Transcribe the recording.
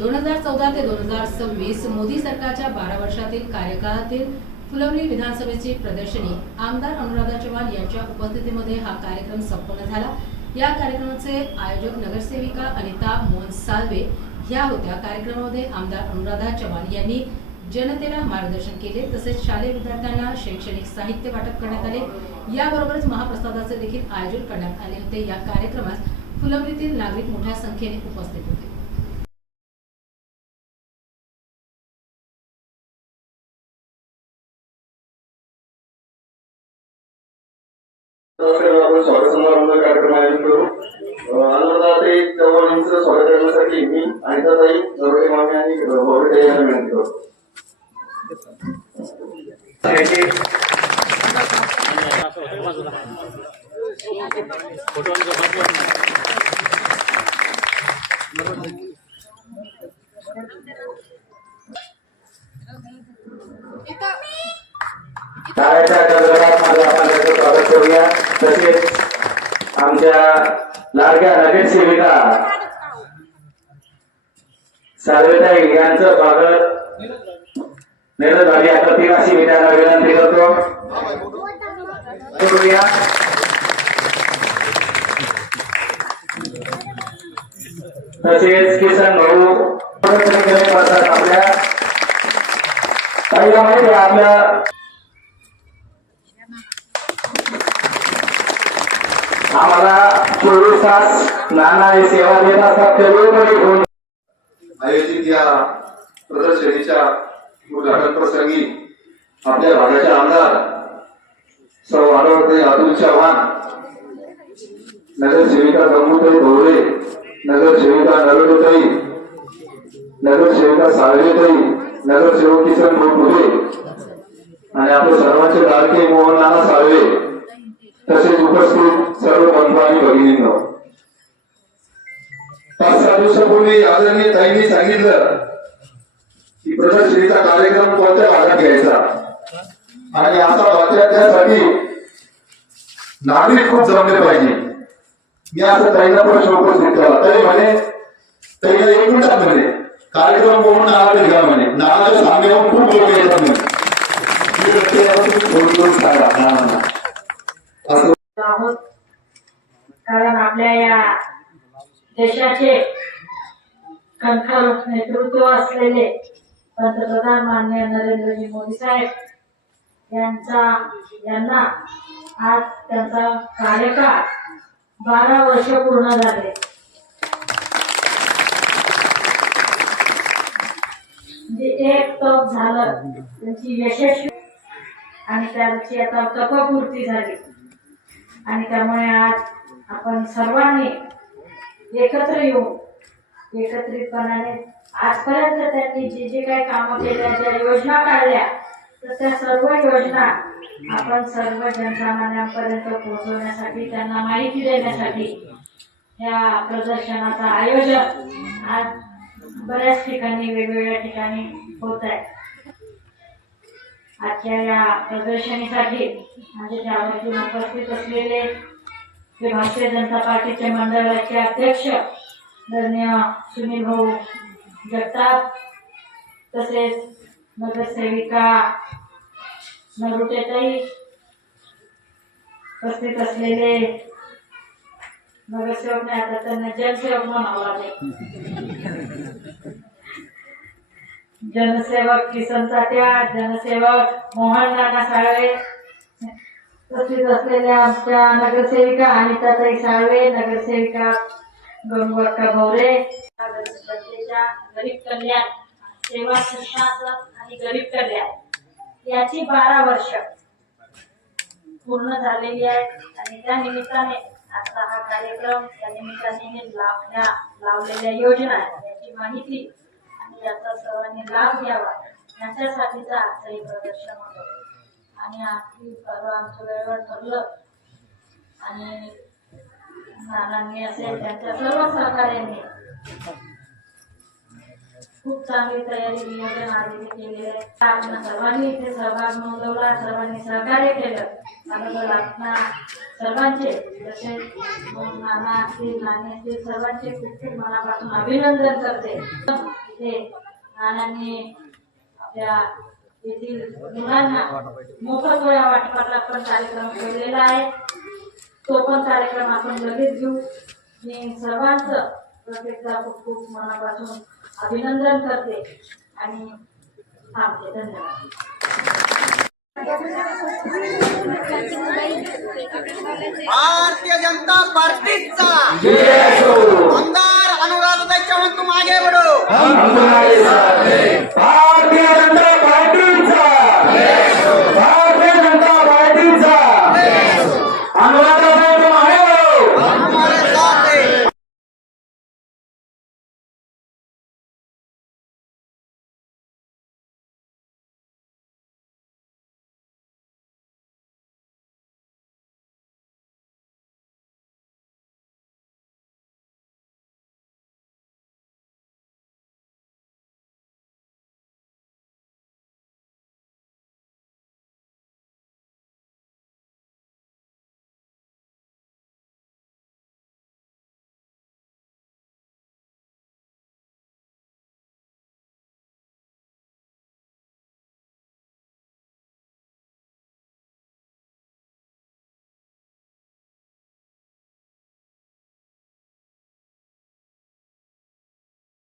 2014 ते 2026 मोदी सरकारच्या 12 वर्षातील कार्यकाळातील फुलंब्री विधानसभेची प्रदर्शनी आमदार अनुराधा चव्हाण यांच्या उपस्थितीमध्ये हा कार्यक्रम संपन्न झाला। या कार्यक्रमाचे आयोजक नगरसेविका अनिता मोहन साळवे या होत्या। कार्यक्रमामध्ये आमदार अनुराधा चव्हाण यांनी जनतेला मार्गदर्शन केले, तसेच शालेय विद्यार्थ्यांना शैक्षणिक साहित्य वाटप करण्यात आले। याबरोबरच महाप्रसादाचे देखील आयोजन करण्यात आले होते। या कार्यक्रमात फुलंब्रीतील नागरिक मोठ्या संख्येने उपस्थित होते। आपण स्वागत समारंभ कार्यक्रम आयोजित करू। अनुराधाताई चव्हाण यांचं स्वागत करण्यासाठी मी अनिताताई नरोटे मामी आणि भोवरे यांना विनंती करतो। शाळेच्या गजरात माझ्या आपल्याचं स्वागत करूया। तसेच आमच्या लाडक्या नगरसेविका साळवेताई यांचं स्वागत निर्धारी अप्रतिम अशी मी त्यांना विनंती करतो करूया। तसेच किसन भाऊ आपल्या पहिला माहिती आपल्या आम्हाला 24 तास नाना सेवा देत असतात। आयोजित या प्रदर्शनीच्या उद्घाटन प्रसंगी आपल्या भागाचे आमदार सौ अनुराधाताई अतुल चव्हाण, नगरसेविका गंगूताई भोवरे, नगरसेविका नरोटेताई, नगरसेविका साळवेताई, नगरसेवक किसन भाऊ आणि आपले सर्वांचे लाडके मोहन नाना साळवे, तसेच उपस्थित सर्व बंधू आणि भगिनींनो, 5-6 दिवसापूर्वी आदरणीय ताईंनी सांगितलं की प्रदर्शनीचा कार्यक्रम कोणत्या भागात घ्यायचा आणि असा भाग त्यासाठी नागरिक खूप जमले पाहिजे। मी असं ताईंना प्रश्न उपस्थित केला, तरी म्हणे ताईला 1 मिनिटात म्हणे कार्यक्रम पूर्ण नावाला घ्या म्हणे, नावाच्या सांगण्यावर खूप लोक येतात म्हणे। कारण आपल्या या देशाचे खणखर नेतृत्व असलेले पंतप्रधान माननीय नरेंद्रजी मोदी साहेब यांना आज त्यांचा कार्यकाळ 12 वर्ष पूर्ण झाले। म्हणजे एक तप झालं त्यांची यशस्वी आणि त्याची आता तपपूर्ती झाली आणि त्यामुळे आज आपण सर्वांनी एकत्र येऊन एकत्रितपणाने आजपर्यंत त्यांनी जे काही कामं केल्या, ज्या योजना काढल्या, तर त्या सर्व योजना आपण सर्व जनसामान्यांपर्यंत पोहोचवण्यासाठी, त्यांना माहिती देण्यासाठी या प्रदर्शनाचं आयोजन आज बऱ्याच ठिकाणी वेगवेगळ्या ठिकाणी होत आहे। आजच्या या प्रदर्शनीसाठी माझे त्यावरती उपस्थित असलेले भारतीय जनता पार्टीचे मंडळाचे अध्यक्ष माननीय सुनील भाऊ जगताप, तसेच नगरसेविका नरोटेताई, उपस्थित असलेले नगरसेवक नाही आता त्यांना जनसेवक म्हणावं लागेल, जनसेवक किसन तात्या, जनसेवक मोहन नाना साळवे, उपस्थित असलेल्या आमच्या नगरसेविका अनिताताई साळवे, नगरसेविका गंगूअक्का भोवरे, जनतेच्या गरीब कल्याण, सेवा सुशासन आणि गरीब कल्याण याची 12 वर्ष पूर्ण झालेली आहेत आणि त्या निमित्ताने आता हा कार्यक्रम, त्या निमित्ताने लावलेल्या योजना याची माहिती आणि याचा सर्वांनी लाभ घ्यावा याच्यासाठीचा आजचं प्रदर्शन होतं। आणि आजची सर्व आमचं वेळेवर ठरलं आणि नानांनी असेल त्यांच्या सर्व सहकार्यांनी खूप चांगली तयारी नियोजन आधी केलेले आहे। आपण सर्वांनी इथे सहभाग नोंदवला, सर्वांनी सहकार्य केलं, त्याबद्दल आपणा सर्वांचे तसेच नाना असतील, नानी असतील, सर्वांचे खूप खूप मनापासून अभिनंदन करते। येथे नानांनी आपल्या येथील मुलांना मोफत वह्या वाटपाचा पण कार्यक्रम ठेवलेला आहे. तो पण कार्यक्रम आपण लगेच घेऊ. मी सर्वांचं प्रत्येकदा खूप खूप मनापासून अभिनंदन करते आणि थांबते. धन्यवाद. भारतीय जनता पार्टीचा जय हो. आमदार अनुराधा चव्हाण, तुम आगे बढ़ो. हम हमारे साथ